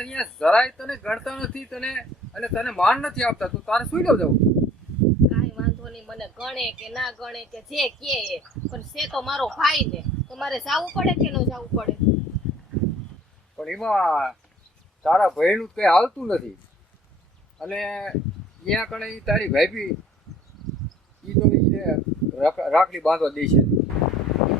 અહીંયા જરાય તને ગણતા નથી તને અને તને માન નથી આપતા તો તારે સુઈ લો જવું? કાંઈ વાંધો નહીં મને ગણે કે ના ગણે કે જે કે પણ છે તો મારો ભાઈ છે તો મારે જાવું પડે કે ન જાવું પડે? પણ એમાં તારા ભાઈનું કંઈ આવતું નથી. અને અહીંયા કણે તારી ભાભી ઈ તો રાખ- રાખડી બાંધવા દે છે.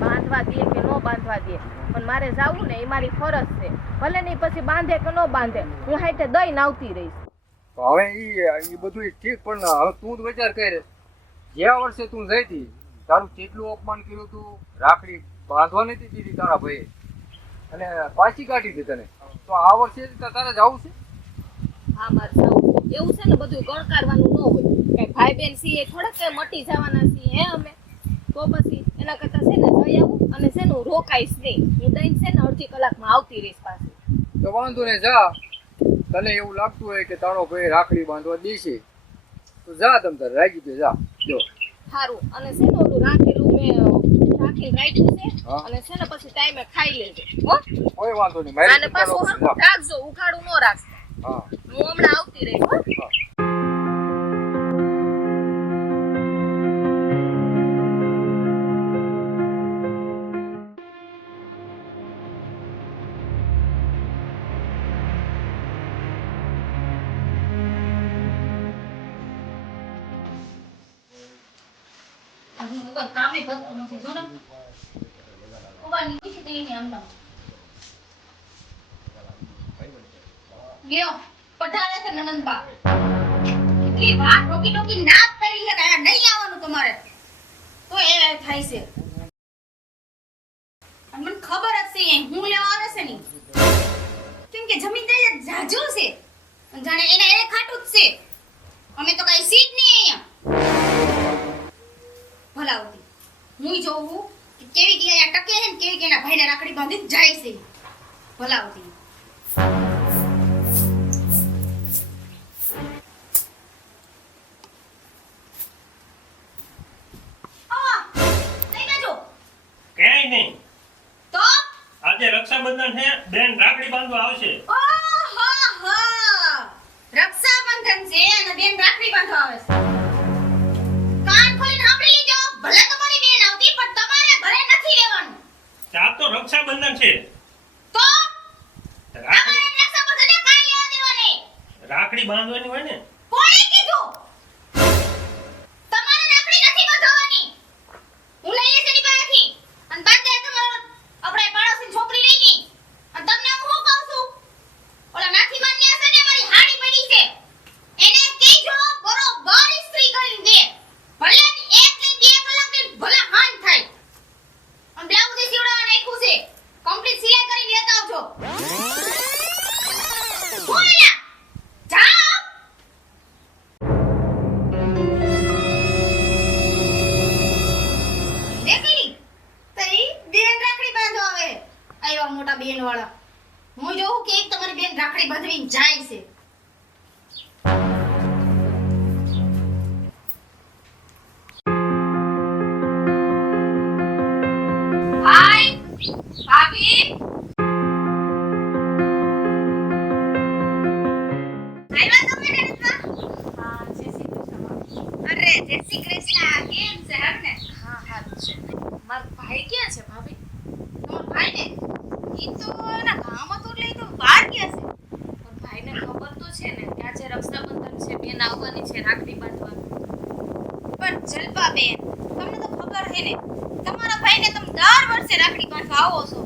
બાંધવા દે કે ન બાંધવા દે? પણ મારે જાવું ને એ મારી ફરજ છે. ભલે નહીં પછી બાંધે કે ન બાંધે હું હાઈટે દઈ આવતી રહીશ. હવે એ ઈ બધું ઠીક પણ હવે તું જ વિચાર કરે. જ્યાં વર્ષે તું જઈ હતી. તારું કેટલું અપમાન કર્યું તું? રાખડી બાંધવા નથી દીધી તારા ભાઈએ. અને પાછી કાઢી હતી તને. તો આ વર્ષે તા- તારે જવું છે? હા મારે જવું એવું છે ને બધું ગણકારવાનું ન હોય. કઈ ભાઈ બેન છીએ થોડાક મટી જવાના છીએ હે અમે? તો પછી એના કરતા છે ને જઈ આવું અને છે ને હું રોકાઈશ નહીં. હું દઈને છે ને અડધી કલાકમાં આવતી રહીશ પાછી. તો વાંધો ને જા. તને એવું લાગતું હોય કે તારો ભાઈ રાખડી બાંધવા દેશે તો જા તમ તારે રાખી દે જા. જો. સારું અને છે ને ઓલું રાખેલું મેં રાખી રાખ્યું છે અને છે ને પછી ટાઈમે ખાઈ લેજે. હો? કોઈ વાંધો નહીં અને પાછું રાખજો ઉઘાડું ન રાખજો હા. હું હમણાં આવતી રહીશ હું. નીકળી છે તેની આમના ગયો. પધારે છે નનંદબા એટલી વાત રોકી ટોકી ના કરી છે કે નહીં આવવાનું તમારે. તો એ થાય છે. મને ખબર જ હું લેવા આવે છે કેમ કે જમીન જાજુ છે. જાણે એને એને ખાટું જ છે. અમે તો કઈ સીટ નહીં અહીંયા. ભલાવતી હું જોઉં. કેવી કે અહીંયા ટકે છે ને કેવી કે એના ભાઈને રાખડી બાંધી જાય છે. ભલાવતી. આ, લઈ લેજો. ક્યાંય નહીં. તો? આજે રક્ષાબંધન છે બેન રાખડી બાંધવા આવશે. રક્ષાબંધન છે અને બેન રાખડી બાંધવા આવે છે કાન ખોલીને સાંભળી લેજો. ભલે તમારી બેન આવતી પણ તમારે આ તો રક્ષાબંધન છે. તો? રાખડી તમારે રક્ષાબંધન કાઈ લેવા દેવા નહીં. રાખડી બાંધવાની હોય ને? કોણે કીધું? જય શ્રી કૃષ્ણ કેમ છે હરને હા હા છે મારા ભાઈ ક્યાં છે ભાભી તમારો ભાઈ ને ઈ તો એના ગામમાં તો લઈ તો બહાર ગયા છે પણ ભાઈને ખબર તો છે ને કે આજે રક્ષાબંધન છે બેન આવવાની છે રાખડી બાંધવા પણ જલપા બેન તમને તો ખબર છે ને તમારા ભાઈને તમે દર વર્ષે રાખડી બાંધવા આવો છો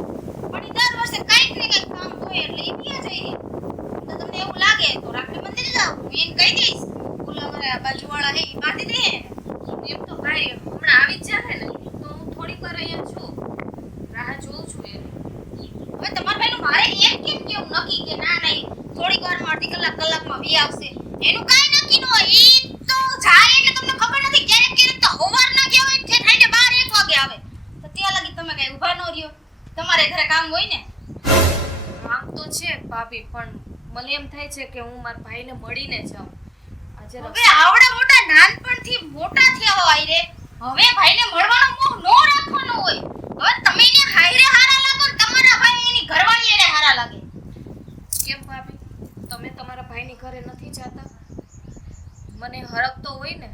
પણ ઈ દર વર્ષે કંઈક ને કંઈક કામ હોય એટલે ઈ ક્યાં જઈએ તો તમને એવું લાગે તો રાખડી બાંધી જાવ હું એને કહી દઈશ ઓલા મારા બાજુવાળા હે ઈ બાંધી દે એમ તો ભાઈ હમણાં આવી જ જાહે ને તો હું થોડીક વાર અહીંયા છું રાહ જોઉં છું એની હવે એમ કેમ કેવું નક્કી કે ના નહીં થોડીક વારમાં અડધી કલાક કલાકમાં વી આવશે. એનું કાંઈ નક્કી ન હોય એ તો જાય એટલે તમને ખબર નથી ક્યારેક ક્યારેક તો હવારના ગયા હોય ઠેઠ હાઈટે બાર એક વાગે આવે. તો ત્યાં લગી તમે કઈ ઊભા ન રહ્યો. તમારે ઘરે કામ હોય ને? કામ તો છે ભાભી પણ મને એમ થાય છે કે હું મારા ભાઈને મળીને જાઉં. આજે હવે આવડા મોટા નાનપણથી મોટા થયા હોય રે. હવે ભાઈને મળવાનો મોહ નો રાખવાનો હોય. હવે તમે એને હાયરે એની ઘરવાળી એને હારા લાગે. કેમ ભાભી? તમે તમારા ભાઈની ઘરે નથી જતા? મને હરકતો હોય ને.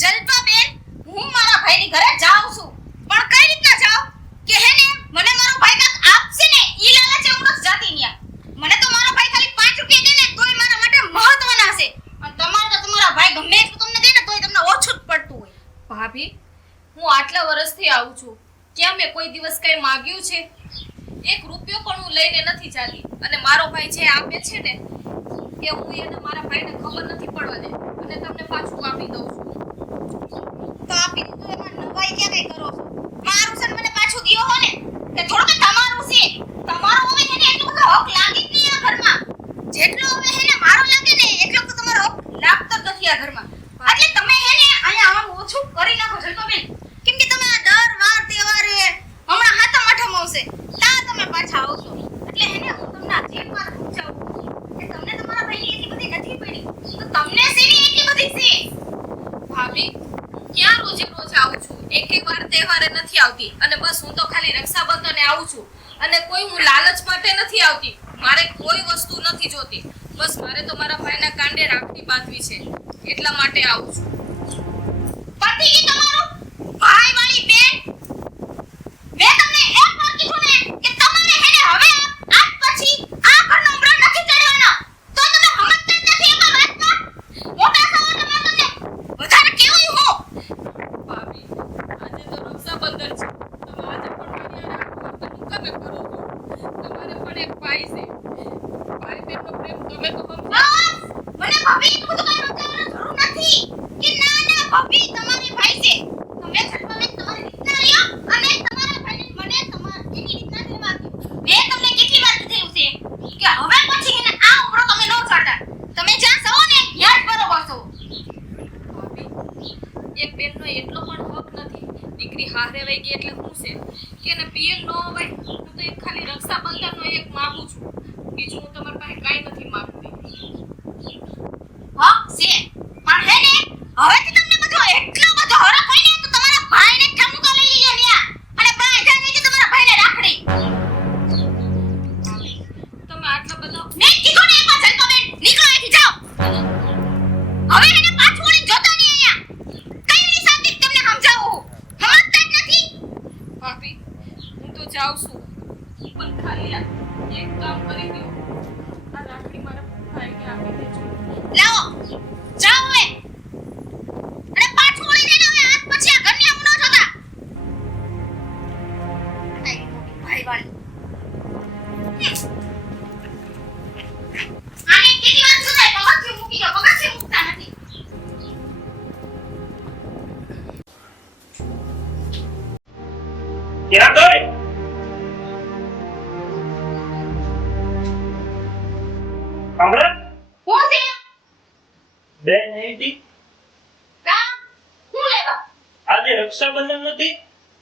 જલ્પા બેન હું મારા ભાઈની ઘરે જાઉં છું. પણ કઈ રીતના જાઉં? કે હે ને મને મારો ભાઈ કાક આપશે ને ઈ લાલચે હું નથી જાતી ન્યા. મને તો મારો ભાઈ ખાલી 5 રૂપિયા દે ને તોય મારા માટે મહત્વના છે. અને તમારે તો તમારા ભાઈ ગમે એટલું તમને દે ને તોય તમને ઓછું જ પડતું હોય. ભાભી હું આટલા વર્ષથી આવું છું. ક્યાં મેં કોઈ દિવસ કંઈ માગ્યું છે? ભાઈ જે આપે છે ને, કે હું એને મારા ભાઈને ખબર નથી પડવા દે અને તમને પાછું આપી દઉં છું. તો આપી દીધું એમાં નવાઈ ક્યારે કરો છો? મારું છે મને પાછું દિયો હો ને, કે થોડું તમારું છે. તમારો હવે છે ને એટલો બધો હક લાગી જ નહીં આ ઘરમાં. જેટલો હવે છે ને મારો લાગે ને, એટલો તો તમારો હક લાગતો જ નથી આ ઘરમાં. એટલે તમે છે ને અહીંયા આવવાનું ઓછું કરી નાખો જલ્પાબેન કેમ કે તમે આ દર વાર તહેવારે હમણાં હાથમ આઠમ આવશે. તા તમે પાછા આવશો. એટલે હે ને હું તમને આજે એક વાત પૂછાવું કે તમને તમારા ભાઈની એટલી બધી નથી પડી તો તમને શેની એટલી બધી છે ભાભી ક્યાં રોજે રોજ આવું છું એક એક વાર તહેવારે નથી આવતી. અને બસ હું તો ખાલી રક્ષાબંધને આવું છું. અને કોઈ હું લાલચ માટે નથી આવતી. મારે કોઈ વસ્તુ નથી જોતી. બસ મારે તો મારા ભાઈના કાંડે રાખડી બાંધવી છે. એટલા માટે આવું છું. પતિ તમારો ભાઈ વાળી બેન મેં તમને એક વાર કીધું ને કે તમારે હેને હવે આજ પછી આ ઘરનો ઉમરો નથી ચડવાનો તો તમે સમજતા જ નથી એમાં વાતમાં મોટા થવા તમારે તમને વધારે કેવું હું ભાભી આજે તો રક્ષાબંધન છે તમે આજે પણ મારી હારે આવું વર્તન કેમ કરો છો તમારે પણ એક ભાઈ છે ભાઈ બહેનનો પ્રેમ તમે તો સમજો બસ મને ભાભી એટલું બધું કઈ સમજાવવાની જરૂર નથી કે ના ના ભાભી તમારી ભાઈ છે તમે છઠ્ઠાને તમારી રીતના રહ્યો અને તમારા ભાઈને મને તમારી એની રીતના રહેવા દો મેં તમને કેટલી વાર કીધેલું છે કે હવે પછી એને આ ઉમરો તમે ન ચડતા તમે જ્યાં છો ને ત્યાં જ બરોબર છો ભાભી એક બેનનો એટલો પણ હક નથી. દીકરી હારે વહી ગઈ એટલે શું છે? કે એને પિયર ન હોય હું તો એક ખાલી રક્ષાબંધનનો એક માંગુ છું. બીજું હું તમારી પાસે કાંઈ નથી માંગતી. હક છે. પણ હે ને હવેથી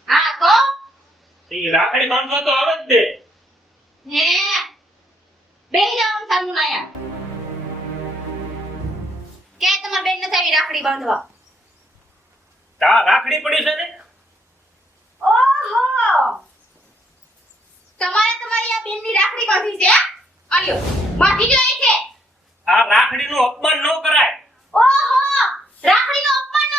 હા તો ઈ રાખડી બાંધવા તો આવે જ દે હે? બે જાઓ સાનું નાયા કે તમાર બેન નથી આવી રાખડી બાંધવા? તા રાખડી પડી છે ને? ઓહો! તમારે તમારી આ બેનની રાખડી બાંધી છે આલ્યો બાંધી જો છે આ રાખડીનું અપમાન ન કરાય. ઓહો! અપમાન ન કરાય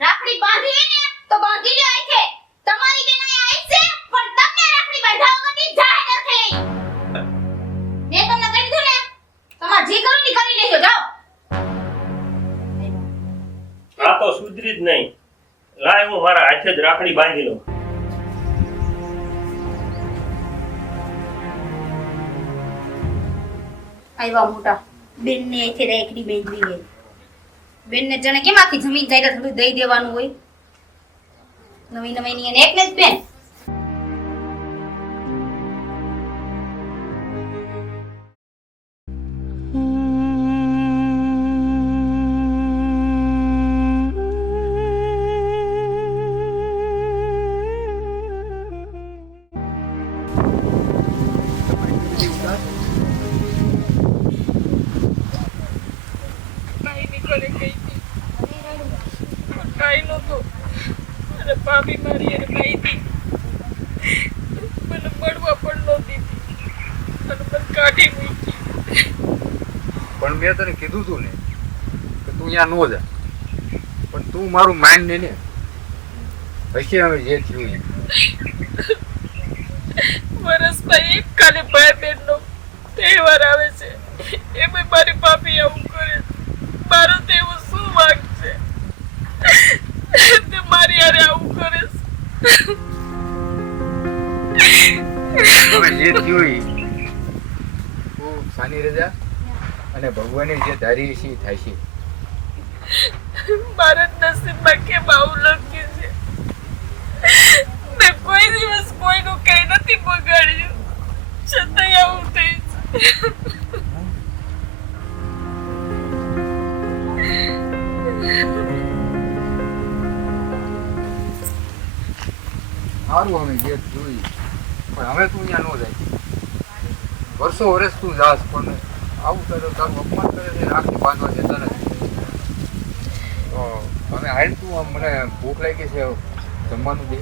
રાખડી બાંધી ને તો બાંધી લે આઈ છે તમારી બેન આઈ છે પણ તમને રાખડી બાંધાવ ગતી જાય નથી. મેં તમને કહી દીધું ને તમાર જે કરવું ની કરી લેજો જાઓ. આ તો સુધરી જ નહીં. લાય હું મારા હાથે જ રાખડી બાંધી લઉં. આવ્યા મોટા. બેનને અહીંથી રાખડી બાંધવી ગઈ બેનને જણે કેમ આખી જમીન જાયદાદ થોડું દઈ દેવાનું હોય? નવી નવી ની એક એકને જ બેન. મેં તને કીધું તું ને કે તું અહીંયા ન જા પણ તું મારું માઇન્ડ ને ને પછી હવે જે થયું એ. અને ભગવાને જે ધારી છે થાય છે. મારા નસીબમાં કેમ આવું લખ્યું છે? મેં કોઈ દિવસ કોઈનું કઈ નથી બગાડ્યું. છતાંય આવું થઈ સારું અમે જે જોઈ પણ હવે તું ત્યાં ન જાય. વર્ષો વર્ષ તું જાસ પણ આવું કરે તો તારું અપમાન કરે છે રાખી બાંધવા જતા નથી તો અમે હાલ તું આમ મને ભૂખ લાગી છે જમવાનું દે.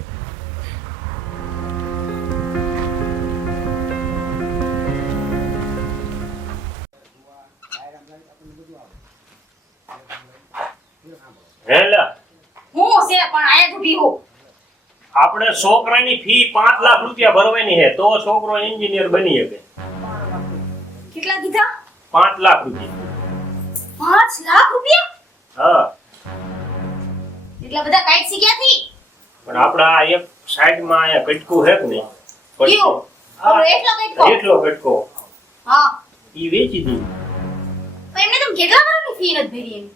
હેલા. હું છે પણ આયા ઊભી હું. આપણે છોકરાની ફી પાંચ લાખ રૂપિયા ભરવાની છે તો છોકરો એન્જિનિયર બની શકે. કેટલા કીધા? પાંચ લાખ રૂપિયા. પાંચ લાખ રૂપિયા? હા. એટલા બધા કાઈટ શીખ્યાથી પણ આપણા એક સાઈડમાં અહીંયા કટકું હે કે નહીં? કટકો. એટલો કટકો? એટલો કટકો. હા. ઈ વેચી દી પણ એમને તમે કેટલા વર્ષની ફી નથી ભરી એમ?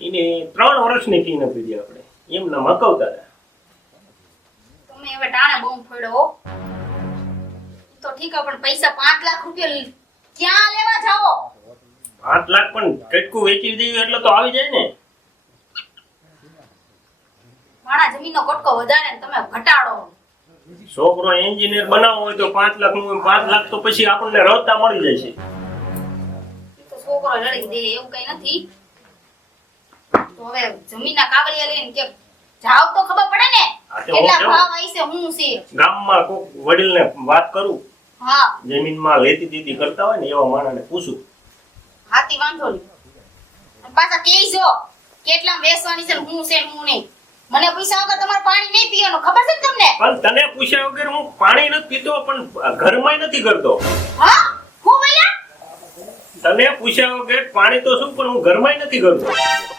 એને ત્રણ વર્ષની ફી નથી ભરી આપણે. એમને મકવતા હતા. તમે હવે ટાણે બહુ ફોડ્યો હો. તો ઠીક પણ પૈસા પાંચ લાખ રૂપિયા ક્યાં લેવા જાઓ? પાંચ લાખ પણ કટકું વેચી દીધું એટલે તો આવી જાય ને. જમીન જમીનનો કટકો વધારે ને તમે ઘટાડો. છોકરો એન્જિનિયર બનાવવો હોય તો પાંચ લાખનું પાંચ લાખ તો પછી આપણને રડતા મળી જાય છે. છોકરો લડી દે એવું કઈ નથી. તો હવે જમીનના કાગળિયા લઈને કે જાવ તો ખબર પડે ને કેટલા. ભાવ આવી છે હું છે. ગામમાં કોક વડીલને વાત કરું હા. જમીનમાં લેતી દીધી કરતા હોય ને એવા માણસને પૂછું. હાથી વાંધો નહીં. પાછા કહેજો કેટલા બેસવાની છે હું છે હું નહીં. મને પૈસા વગર તમારે પાણી નહીં પીવાનું ખબર છે તમને? પણ તને પૂછ્યા વગર હું પાણી નથી પીતો પણ ઘરમાં નથી કરતો હા? હું બોલ્યા? તને પૂછ્યા વગર પાણી તો શું પણ હું ઘરમાં નથી કરતો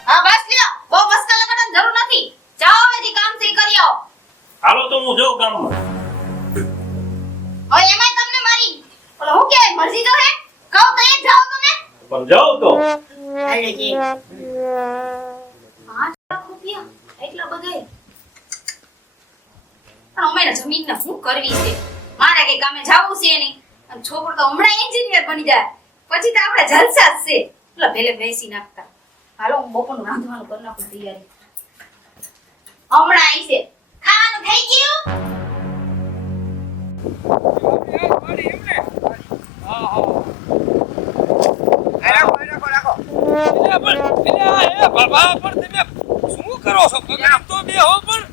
હા બસ લ્યો. બહુ મસ્કા લગાડવાની જરૂર નથી. જાઓ હવેથી કામથી કરી આવો. હાલો તો હું જાઉં ગામમાં. હવે એમાંય તમને મારી ઓલો હું કે મરજી તો હે? કહો તો એ જાઓ તમે. જાઉં તો. પાંચ લાખ રૂપિયા એટલા બધા પણ અમારે જમીનને શું કરવી છે? મારે કઈ કામે જાવું છે નહીં. અને છોકરો તો હમણાં એન્જિનિયર બની જાય. પછી તો આપણે જલસા જ છે. એટલે ભલે બેસી નાખતા. હાલો હું બપોરનું રાંધવાનું કરી નાખું તૈયારી. હમણાં આવી છે. ખાવાનું થઈ ગયું? એ બાબા પણ તમે શું કરો છો? પકડ તો બે હો પણ.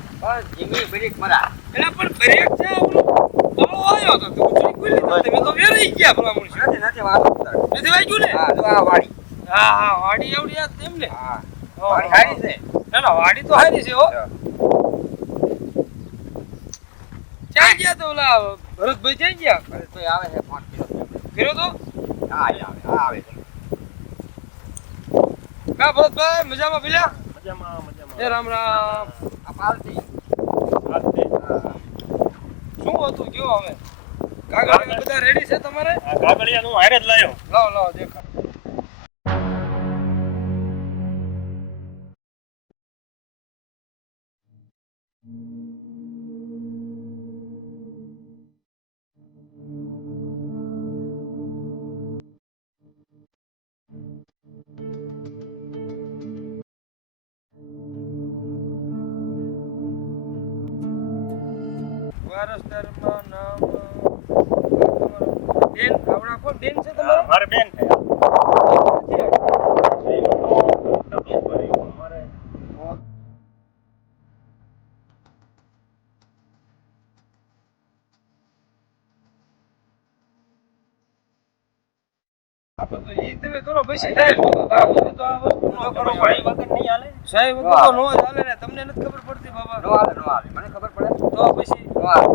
એટલે પણ બ્રેક છે ઓલો ઓલો આવ્યો તો તો ઉચડી ખુલી તમે તો વેરાઈ ગયા ભલા માણસો. નથી વાગ્યું ને? હા હા વાડી એવડી આ તેમ ને? હા. ના ના વાડી તો હારી છે હો. ક્યાં ગયા તો ઓલા ભરતભાઈ ક્યાં ગયા? ફેરો તો? કા ભરતભાઈ મજામાં પેલા મજામાં મજામાં. એ રામ રામ. શું હતું કયો હવે? કાગળ બધા રેડી છે તમારે? કાગળિયા કાગળિયાનું હારે જ લાયો. લાવ લાવ દેખા કરો પછી તો આ વસ્તુ ન કરો ભાઈ. વગર નહીં હાલે સાહેબ વગર તો નો જ હાલે ને. તમને નથી ખબર પડતી બાબા. તો પછી તમારે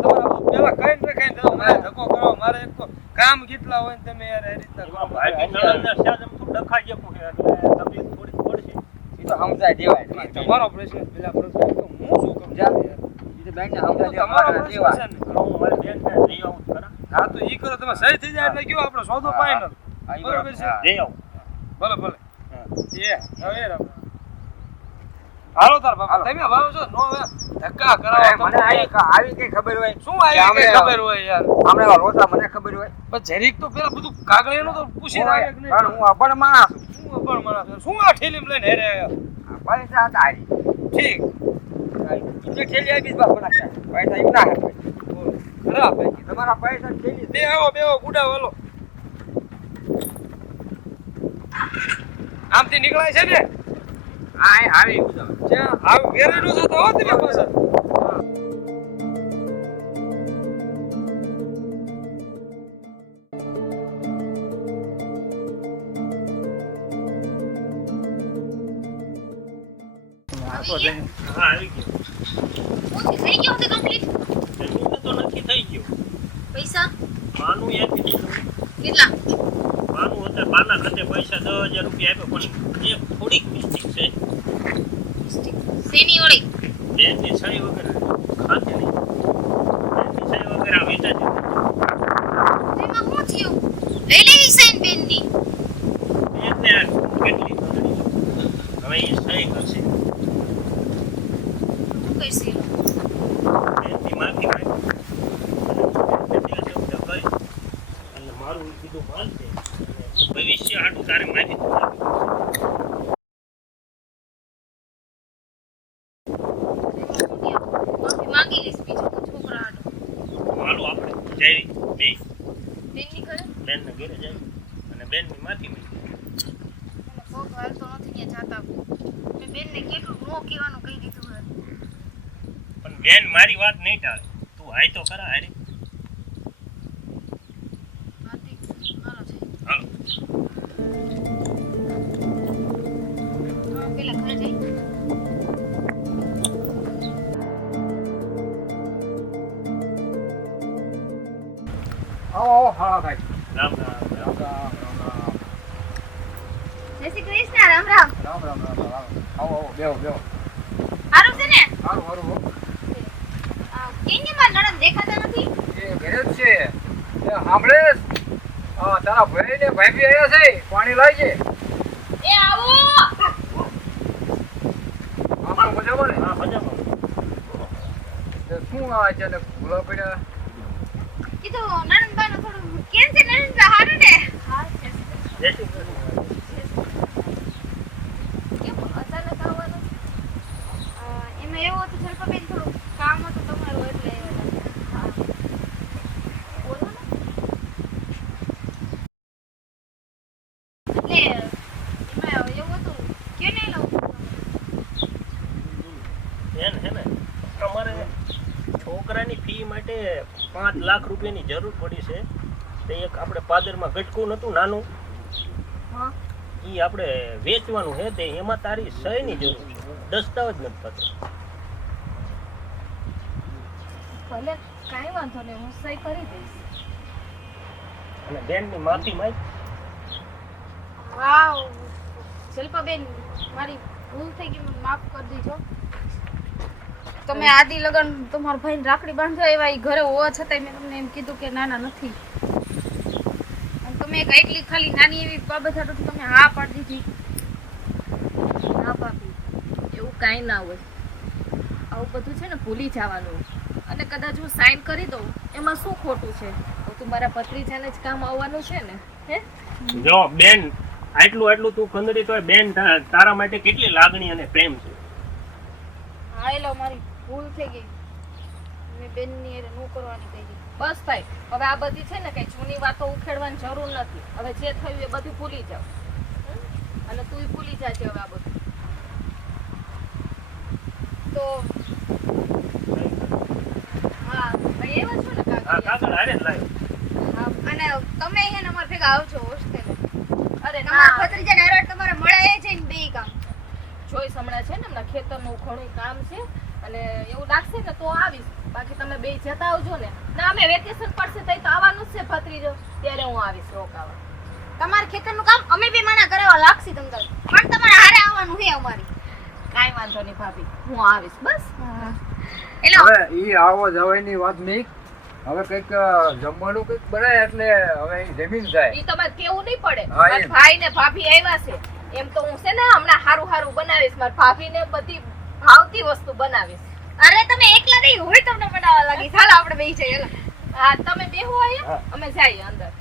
પેલા કઈ ને કઈ દો મારે ધક્કો કરો મારે એક તો કામ કેટલા હોય ને તમે યાર એ રીતના કરો. ભાઈ નણંદને સહેજ અમથું ડખાઈ જતું છે એટલે તકલીફ થોડી પડશે. તમારો પ્રશ્ન પેલા પ્રશ્ન તો હું શું કહું? યાર તમારો પ્રશ્ન છે ને. હું મારી બેનને લઈ આવું ખરા. હા તો ઈ કરો. તમે સહી થઈ જાય એટલે કયો આપણો સોદો ઈ બરાબર છે. જઈ આવું ભલે ભલે. હા. એ હવે હાલો તાર બાપા તમે ભાવ છો નો હવે ધક્કા કરાવો મને આવી આવી કઈ ખબર હોય? શું આવી કઈ ખબર હોય યાર? આપણે રોતા મને ખબર હોય? પણ જરીક તો પેલા બધું કાગળિયાનું તો પૂછી નાખે કે નહીં? કારણ હું અભણ માણસ હું શું અભણ માણસ શું આ ઠેલીમાં લઈને હેરે આયા? પૈસા તારી. હારી. ઠીક જે ઠેલી આવી બસ બાપા. પૈસા એવું ના હોય. ખરા ભાઈ તમારા પૈસા ઠેલી બે આવો બે આવો ગુડા વાલો આમથી નીકળાય છે ને? આય આવી ગયું. જ્યાં આવ વેરેલો જતો હો તમે પાછા. હા આવી ગયો. હું થઈ ગયો છે કમ્પ્લીટ તો નક્કી થઈ ગયું. પૈસા? માનું એ કેટલા માનું અત્યારે બાના ખાતે હજાર રૂપિયા આપ્યો પણ એ થોડીક મિસ્ટેક છે. શેની ઓળી બે સહી વગર ખાતે નહીં. બેનની સહી વગર આ નથી. તેમાં શું થયું? લઈ લેવી સાઈન બેનને. આ કેટલી હવે એ સહી કરશે. શું કરશે બેનની માફી માંગી અને બે શબ્દ કહી અને મારું કીધું માનશે અને ભવિષ્ય હાટું તારે માફી તો આપવી પડશે. માફી માંગી લઈશ બીજું તો છોકરા હાટુ હાલો આપણે જઈ બે બેનની ઘરે બેનને ઘરે જઈ અને બેનની માફી માંગી. હાલતો નથી ત્યાં જાતા મેં બેનને કેટલું નો કહેવાનું કહી દીધું હે પણ બેન મારી વાત નહીં ટાળે. તું આય તો ખરા હારી. પેલા ઘરે જઈ આવો આવો હા ભાઈ. રામ રામ રામ રામ રામ રામ જય શ્રી કૃષ્ણ રામ રામ રામ રામ રામ રામ આવો આવો બેહો બેહો. સારું છે ને? સારું સારું કેમ નણંદ દેખાતા નથી? એ ઘરે જ છે. એ સાંભળે? હા તારા ભાઈ ને ભાઈ બી આવ્યા છે. પાણી લાવજે એ આવો! આપણે મજામાં ને હા મજામાં તે શું આ અચાનક ભૂલા પડ્યા? કીધું નણંદબાનું થોડું કેમ છે નણંદબા હારું ને? હા છે જય શ્રી કૃષ્ણ કેમ અચાનક આવવાનું અ, એમાં એવું હતું થોડું કામ હતું તમારું એટલે છોકરાની ફી માટે પાંચ લાખ રૂપિયાની જરૂર પડી છે. તે એક આપણે પાદરમાં ગટકું નતું નાનું. એ આપણે વેચવાનું છે તે એમાં તારી સહીની જરૂર છે. દસ્તાવેજ નથી થતો. ભલે કાંઈ વાંધો નહીં હું સહી કરી દઈશ. અને બેનની માફી માંગ વાવ. શિલ્પાબેન મારી ભૂલ થઈ ગઈ માફ કરી દીજો. તમે આદિ લગન તમારા ભાઈને રાખડી બાંધવા એવા એ ઘરે હોવા છતાંય મેં તમને એમ કીધું કે ના ના નથી. અને તમે એક એટલી ખાલી નાની એવી બાબત હતું તમે હા પાડી દીધી. હા પાપી એવું કાંઈ ના હોય. આવું બધું છે ને ભૂલી જવાનું. અને કદાચ હું સાઈન કરી દઉં એમાં શું ખોટું છે? તો તું મારા ભત્રીજાને જ કામ આવવાનું છે ને હે? જો બેન આટલું આટલું તું ખંદડી તો બેન તારા માટે કેટલી લાગણી અને પ્રેમ છે? હા એલો મારી ભૂલ થઈ ગઈ. મેં બેનની હારે નું કરવાની કહી દીધી. બસ થાય હવે આ બધી છે ને કઈ જૂની વાતો ઉખેડવાની જરૂર નથી. હવે જે થયું એ બધું ભૂલી જાવ અને તું ભૂલી જાજે હવે આ બધું. તો હા ભાઈ એવા છો ને હા કાકા હારે જ લાય. અને તમે હે ને અમારા ભેગા આવજો હોસ્ટેલ અરે તમારા ભત્રીજાને હારે તમારે મળે છે ને બે કામ. જોઈશ હમણાં છે ને હમણાં ખેતરનું ઘણું કામ છે અને એવું લાગશે ને તો આવીશ. બાકી તમે બે જતા આવજો ને. ના અમે વેકેશન પડશે તઈ તો આવવાનું જ છે ભત્રીજો. ત્યારે હું આવીશ રોકાવા. તમારા ખેતરનું કામ અમે બી માણા કરાવવા લાગશે તમને. પણ તમારે હારે આવવાનું છે અમારી. કાંઈ વાંધો નહીં ભાભી હું આવીશ બસ. એટલે હવે ઈ આવો જવાની વાત નહીં. હવે કંઈક જમવાનું કંઈક બનાય એટલે હવે જમીન જાય. ઈ તમારે કેવું નહીં પડે. ભાઈ ને ભાભી આવ્યા છે. એમ તો હું છે ને હમણાં હારું હારું બનાવીશ. મારા ભાભી ને બધી ભાવતી વસ્તુ બનાવીશ. અરે તમે એકલા નહીં હોય તમને બનાવવા લાગી. ચાલો આપણે બેસી જઈએ હા તમે બેહો અહીંયા. અમે જઈએ અંદર.